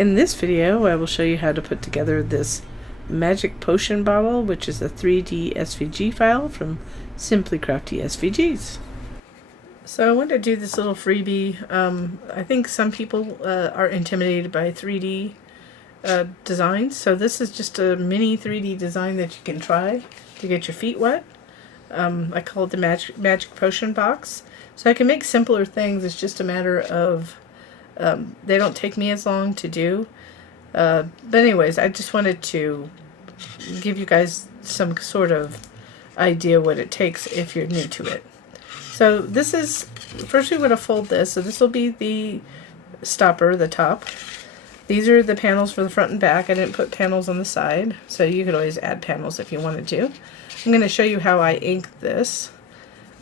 In this video, I will show you how to put together this magic potion bottle, which is a 3D SVG file from Simply Crafty SVGs. So I wanted to do this little freebie. I think some people are intimidated by 3D designs, so this is just a mini 3D design that you can try to get your feet wet. I call it the magic potion box. So I can make simpler things. It's just a matter of they don't take me as long to do. But anyways, I just wanted to give you guys some sort of idea what it takes if you're new to it. So this is, first we want to fold this. So this will be the stopper, the top. These are the panels for the front and back. I didn't put panels on the side, so you could always add panels if you wanted to. I'm going to show you how I ink this,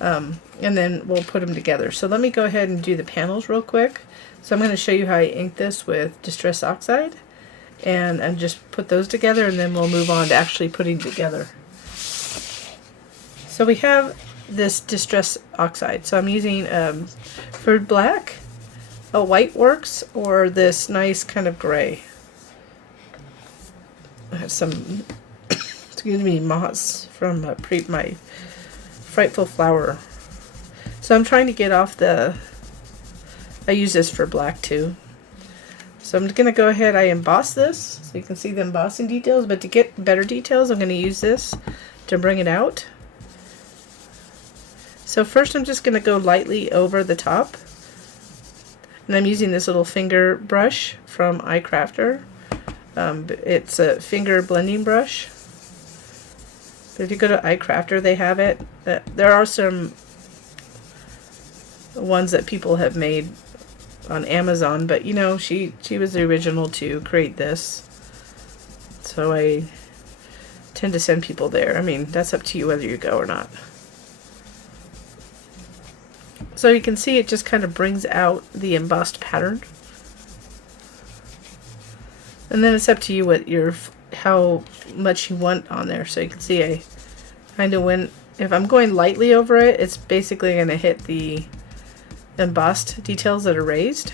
and then we'll put them together. So let me go ahead and do the panels real quick. So I'm going to show you how I ink this with Distress Oxide, and just put those together, and then we'll move on to actually putting together. So we have this Distress Oxide. So I'm using for black, a white works, or this nice kind of gray. I have some excuse me, moss from my Frightful Flower. So I'm trying to get off the, I use this for black too. So I'm going to go ahead, I emboss this so you can see the embossing details, but to get better details I'm going to use this to bring it out. So first I'm just going to go lightly over the top, and I'm using this little finger brush from iCrafter. It's a finger blending brush. But if you go to iCrafter, they have it. There are some ones that people have made on Amazon, but you know, she was the original to create this. So I tend to send people there. I mean, that's up to you whether you go or not. So you can see it just kind of brings out the embossed pattern. And then it's up to you what how much you want on there. So you can see I kind of went, if I'm going lightly over it, it's basically going to hit the embossed details that are raised.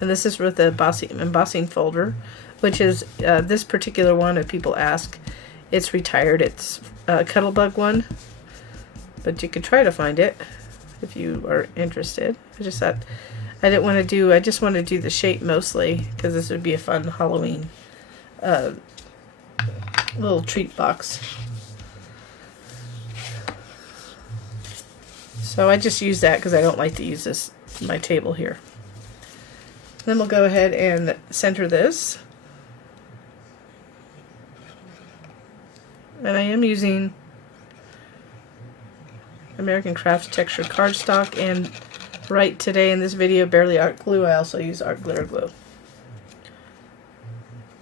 And this is with the embossing folder, which is this particular one, if people ask, it's retired. It's a Cuttlebug one, but you could try to find it if you are interested. I just thought I didn't want to do, I just want to do the shape mostly because this would be a fun Halloween little treat box. So I just use that because I don't like to use this my table here. Then we'll go ahead and center this. And I am using American Craft textured cardstock, and right today in this video, barely art glue. I also use art glitter glue.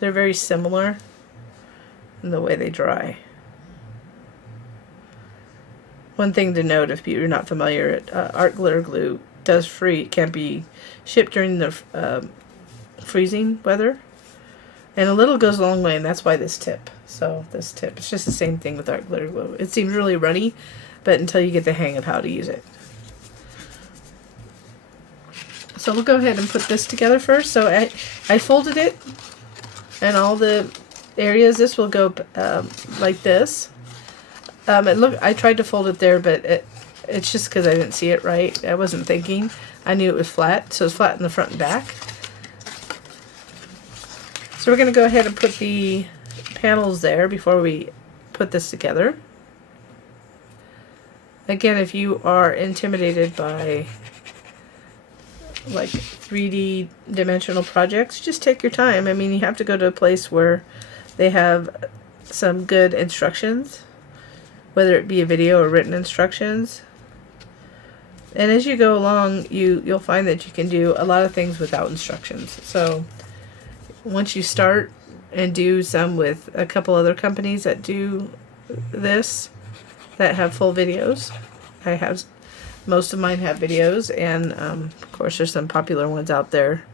They're very similar in the way they dry. One thing to note, if you're not familiar, art glitter glue can't be shipped during the freezing weather, and a little goes a long way, and that's why this tip. So this tip, it's just the same thing with art glitter glue. It seems really runny, but until you get the hang of how to use it. So we'll go ahead and put this together first. So I folded it, and all the areas, this will go like this. I tried to fold it there, but it's just because I didn't see it right. I wasn't thinking. I knew it was flat, so it's flat in the front and back. So we're going to go ahead and put the panels there before we put this together. Again, if you are intimidated by like 3D dimensional projects, just take your time. I mean, you have to go to a place where they have some good instructions, whether it be a video or written instructions. And as you go along, you'll find that you can do a lot of things without instructions. So once you start and do some with a couple other companies that do this, that have full videos. Most of mine have videos, and of course there's some popular ones out there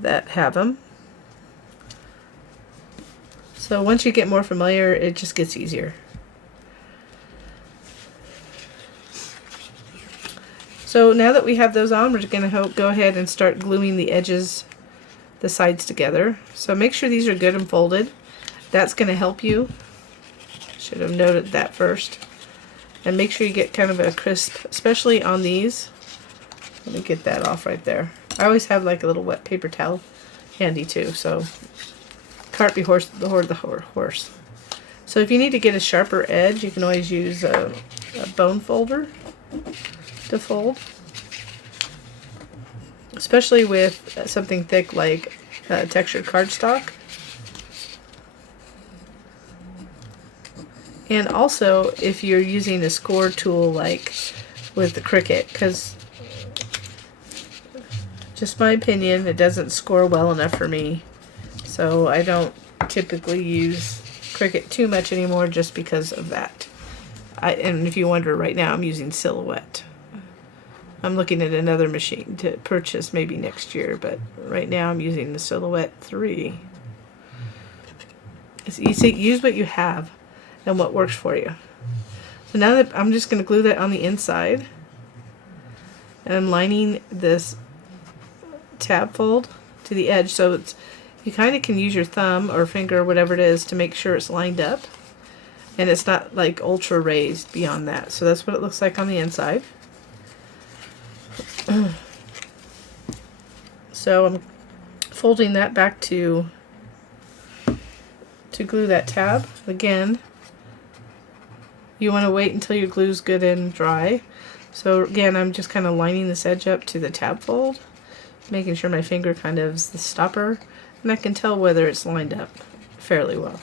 that have them. So once you get more familiar, it just gets easier. So now that we have those on, we're going to go ahead and start gluing the edges the sides together. So make sure these are good and folded. That's going to help you. Should have noted that first. And make sure you get kind of a crisp, especially on these. Let me get that off right there. I always have like a little wet paper towel handy too, so cart before the horse. So if you need to get a sharper edge, you can always use a bone folder to fold. Especially with something thick like textured cardstock. And also if you're using a score tool like with the Cricut, because just my opinion, it doesn't score well enough for me. So I don't typically use Cricut too much anymore just because of that. And if you wonder, right now I'm using Silhouette. I'm looking at another machine to purchase maybe next year, but right now I'm using the Silhouette 3. So you see, use what you have and what works for you. So now that I'm just going to glue that on the inside, and I'm lining this tab fold to the edge, so it's, you kind of can use your thumb or finger or whatever it is to make sure it's lined up and it's not like ultra raised beyond that. So that's what it looks like on the inside. So I'm folding that back to glue that tab. Again, you want to wait until your glue's good and dry. So again, I'm just kind of lining this edge up to the tab fold, making sure my finger kind of is the stopper, and I can tell whether it's lined up fairly well.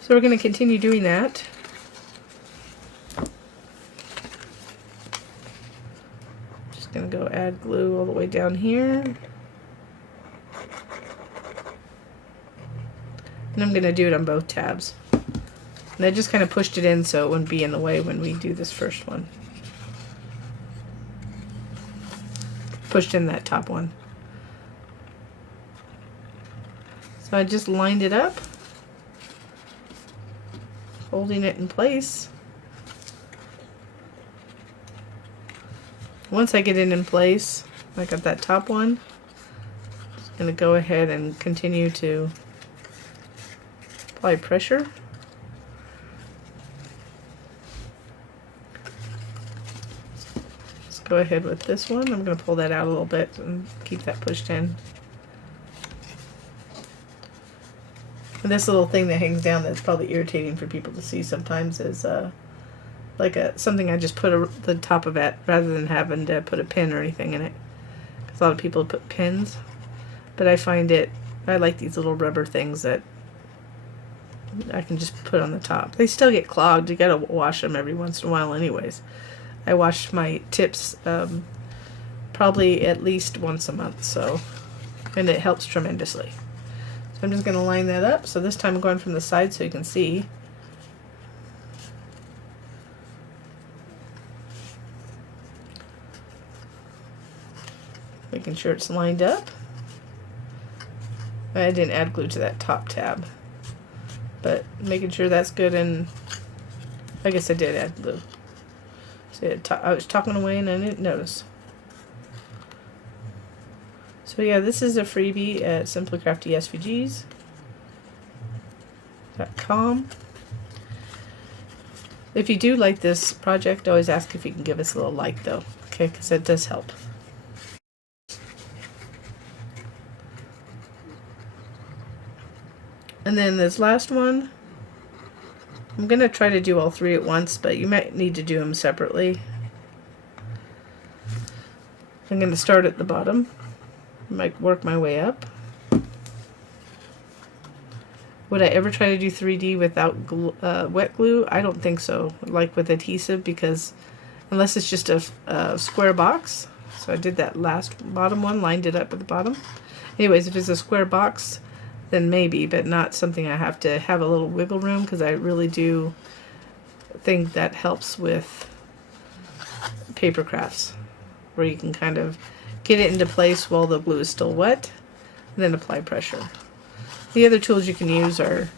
So we're going to continue doing that. Just going to go add glue all the way down here. And I'm going to do it on both tabs. And I just kind of pushed it in so it wouldn't be in the way when we do this first one. Pushed in that top one. So I just lined it up, holding it in place. Once I get it in place, I got that top one, just going to go ahead and continue to apply pressure. Let's go ahead with this one. I'm going to pull that out a little bit and keep that pushed in. And this little thing that hangs down that's probably irritating for people to see sometimes is like something I just put the top of it rather than having to put a pin or anything in it. Because a lot of people put pins, but I like these little rubber things that I can just put on the top. They still get clogged. You gotta wash them every once in a while anyways. I wash my tips probably at least once a month, so, and it helps tremendously. I'm just going to line that up. So this time I'm going from the side so you can see. Making sure it's lined up. I didn't add glue to that top tab, but making sure that's good, and I guess I did add glue. See, I was talking away and I didn't notice. So yeah, this is a freebie at simplycraftysvgs.com. If you do like this project, always ask if you can give us a little like though, okay, because that does help. And then this last one, I'm going to try to do all three at once, but you might need to do them separately. I'm going to start at the bottom. I might work my way up. Would I ever try to do 3D without wet glue? I don't think so, like with adhesive, because unless it's just a square box. So I did that last bottom one, lined it up at the bottom. Anyways, if it's a square box, then maybe, but not something I have to have a little wiggle room, because I really do think that helps with paper crafts, where you can kind of get it into place while the glue is still wet, and then apply pressure. The other tools you can use are,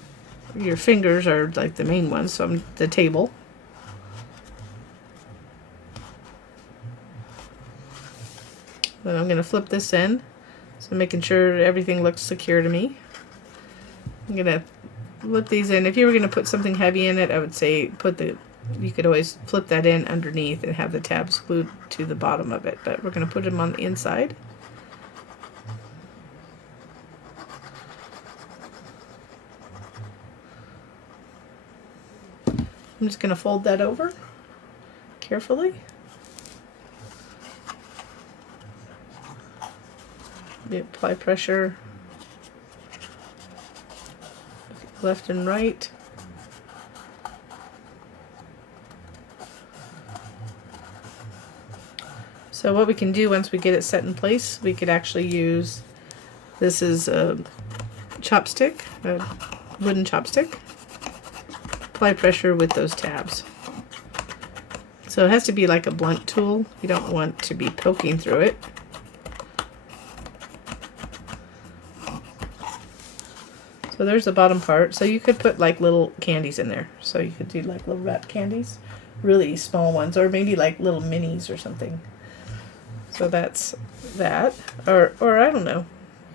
your fingers are like the main ones, so the table. Then I'm going to flip this in. So making sure everything looks secure to me. I'm going to flip these in. If you were going to put something heavy in it, I would say you could always flip that in underneath and have the tabs glued to the bottom of it. But we're going to put them on the inside. I'm just going to fold that over carefully. Apply pressure left and right. So what we can do once we get it set in place, we could actually use, this is a chopstick, a wooden chopstick. Apply pressure with those tabs. So it has to be like a blunt tool. You don't want to be poking through it. So there's the bottom part. So you could put like little candies in there. So you could do like little wrapped candies, really small ones, or maybe like little minis or something. So that's that. Or I don't know.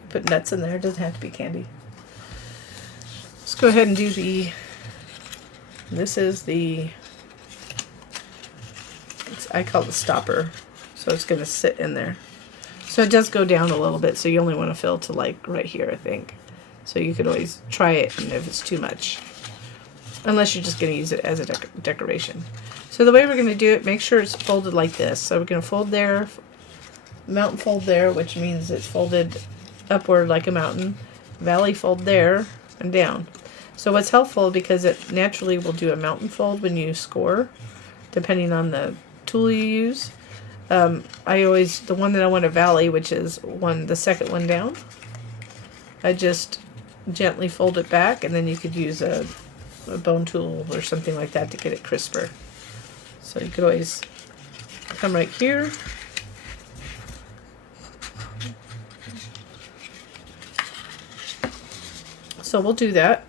Put nuts in there. It doesn't have to be candy. Let's go ahead and do this is I call it the stopper. So it's going to sit in there. So it does go down a little bit. So you only want to fill to like right here, I think. So you could always try it, and if it's too much, unless you're just going to use it as a decoration. So the way we're going to do it, make sure it's folded like this. So we're going to fold there, mountain fold there, which means it's folded upward like a mountain, valley fold there, and down. So what's helpful, because it naturally will do a mountain fold when you score, depending on the tool you use. The one that I want to valley, which is the second one down, I just gently fold it back, and then you could use a bone tool or something like that to get it crisper. So you could always come right here, so we'll do that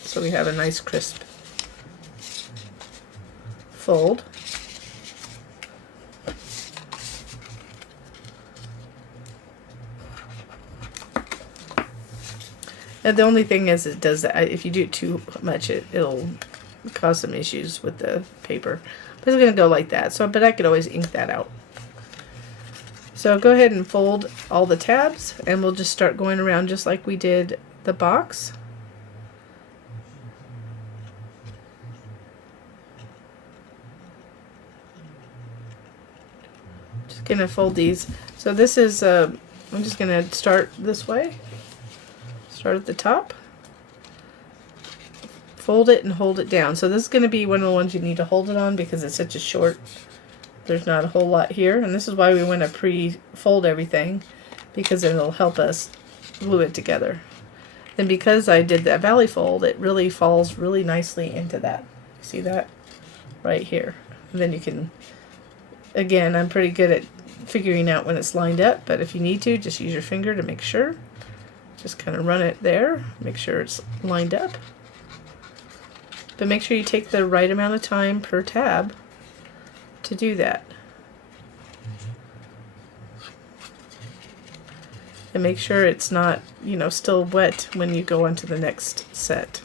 so we have a nice crisp fold. And the only thing is, it does that. If you do it too much, it'll cause some issues with the paper. But it's going to go like that. So, but I could always ink that out. So go ahead and fold all the tabs, and we'll just start going around just like we did the box. Just going to fold these. So this is, I'm just going to start this way. Start at the top, fold it and hold it down. So this is going to be one of the ones you need to hold it on because it's such a short, there's not a whole lot here. And this is why we want to pre-fold everything, because it'll help us glue it together. And because I did that valley fold, it really falls really nicely into that. See that? Right here. And then you can, again, I'm pretty good at figuring out when it's lined up, but if you need to, just use your finger to make sure. Just kind of run it there, make sure it's lined up. But make sure you take the right amount of time per tab to do that. And make sure it's not, still wet when you go on to the next set.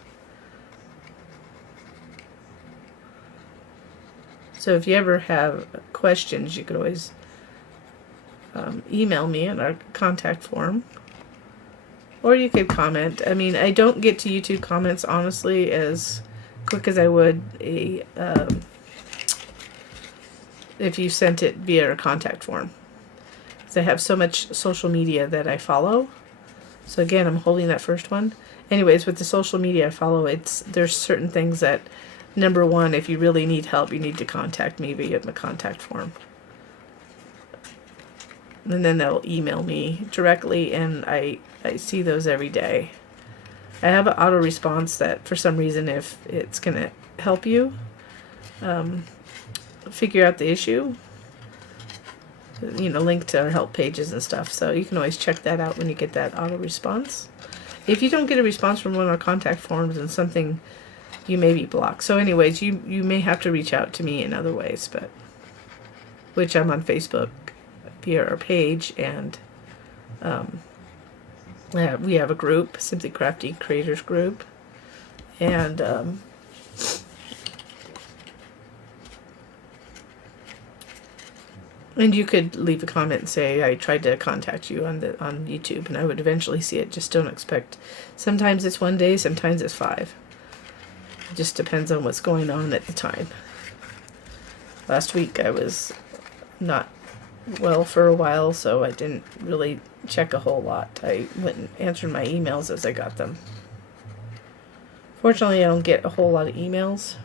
So if you ever have questions, you could always email me in our contact form. Or you could comment. I mean, I don't get to YouTube comments, honestly, as quick as I would if you sent it via a contact form. Because I have so much social media that I follow. So again, I'm holding that first one. Anyways, with the social media I follow, there's certain things that, number one, if you really need help, you need to contact me via my contact form. And then they'll email me directly, and I see those every day. I have an auto response that, for some reason, if it's going to help you figure out the issue, link to our help pages and stuff. So you can always check that out when you get that auto response. If you don't get a response from one of our contact forms, and something, you may be blocked. So anyways, you may have to reach out to me in other ways, but which I'm on Facebook via our page, and We have a group, Simply Crafty Creators Group, and you could leave a comment and say, I tried to contact you on YouTube, and I would eventually see it. Just don't expect. Sometimes it's 1 day, sometimes it's 5. It just depends on what's going on at the time. Last week I was not well for a while, so I didn't really check a whole lot. I went and answered my emails as I got them. Fortunately, I don't get a whole lot of emails,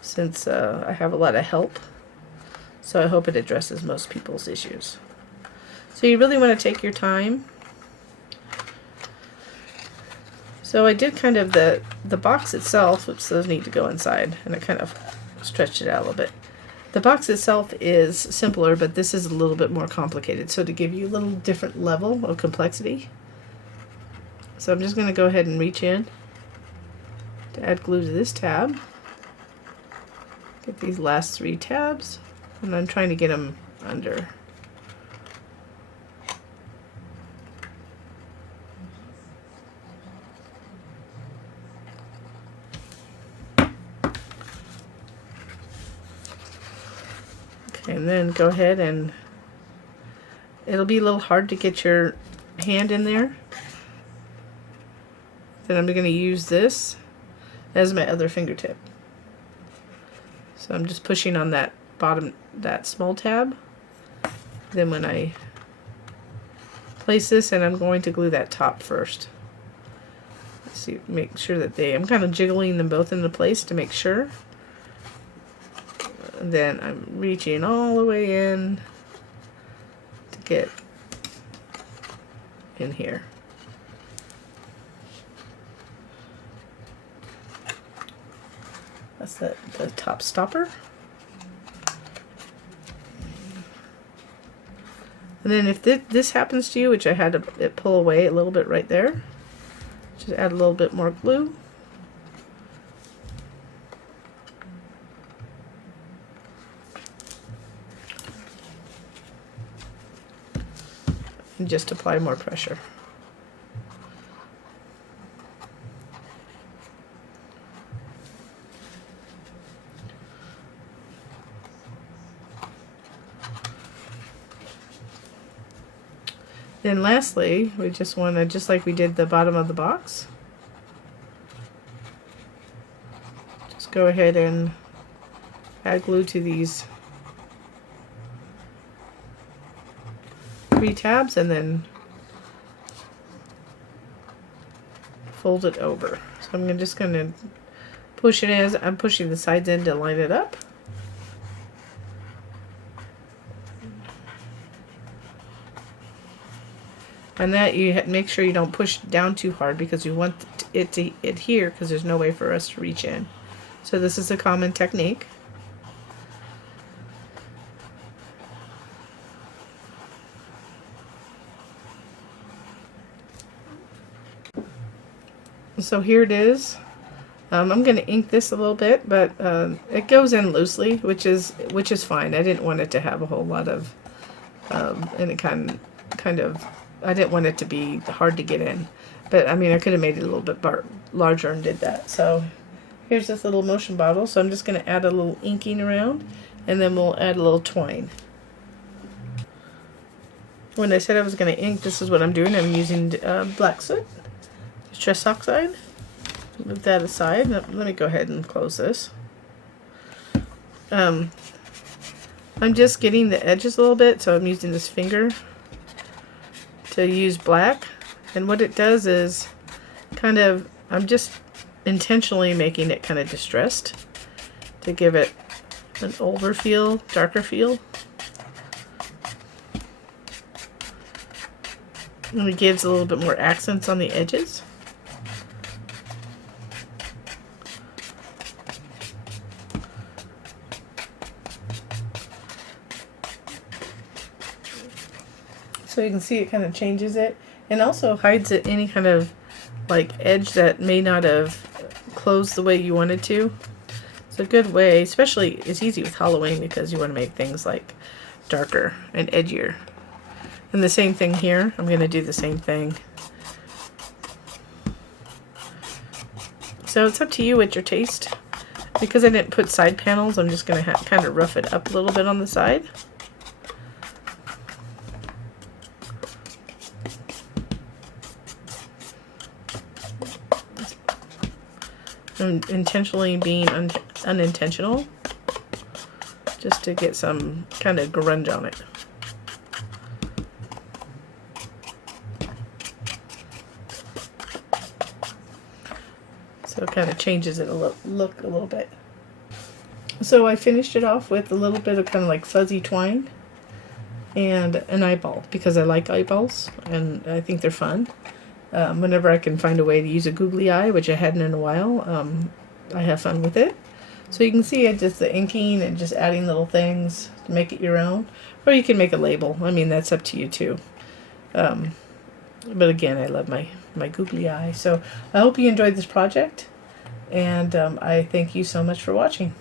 since I have a lot of help, so I hope it addresses most people's issues. So you really want to take your time. So I did kind of the box itself, which does need to go inside, and I kind of stretched it out a little bit. The box itself is simpler, but this is a little bit more complicated, so to give you a little different level of complexity. So I'm just going to go ahead and reach in to add glue to this tab. Get these last 3 tabs, and I'm trying to get them under. Okay, and then go ahead, and it'll be a little hard to get your hand in there. Then I'm going to use this as my other fingertip. So I'm just pushing on that bottom, that small tab. Then when I place this, and I'm going to glue that top first. See, make sure that I'm kind of jiggling them both into place to make sure. And then I'm reaching all the way in to get in here. That's the top stopper. And then if this happens to you, which I had to pull away a little bit right there, just add a little bit more glue. And just apply more pressure. Then lastly, we just want to, just like we did the bottom of the box, just go ahead and add glue to these 3 tabs, and then fold it over. So I'm just going to push it as I'm pushing the sides in to line it up. And that you make sure you don't push down too hard, because you want it to adhere, because there's no way for us to reach in. So this is a common technique. So here it is. I'm going to ink this a little bit, but it goes in loosely, which is fine. I didn't want it to have a whole lot of any kind of. I didn't want it to be hard to get in, but I mean, I could have made it a little bit larger and did that. So here's this little motion bottle. So I'm just going to add a little inking around, and then we'll add a little twine. When I said I was going to ink, this is what I'm doing. I'm using black soot, stress oxide. Move that aside. Let me go ahead and close this. I'm just getting the edges a little bit, so I'm using this finger to use black, and what it does is I'm just intentionally making it kind of distressed to give it an older feel, darker feel, and it gives a little bit more accents on the edges. So you can see it kind of changes it, and also hides it any kind of like edge that may not have closed the way you wanted to. It's a good way, especially it's easy with Halloween, because you want to make things like darker and edgier. And the same thing here. I'm going to do the same thing. So it's up to you at your taste. Because I didn't put side panels, I'm just going to kind of rough it up a little bit on the side. I'm intentionally being unintentional, just to get some kind of grunge on it. So it kind of changes it look a little bit. So I finished it off with a little bit of kind of like fuzzy twine and an eyeball, because I like eyeballs and I think they're fun. Whenever I can find a way to use a googly eye, which I hadn't in a while, I have fun with it. So you can see it just the inking and just adding little things to make it your own. Or you can make a label. I mean, that's up to you too. But again, I love my googly eye. So I hope you enjoyed this project. And I thank you so much for watching.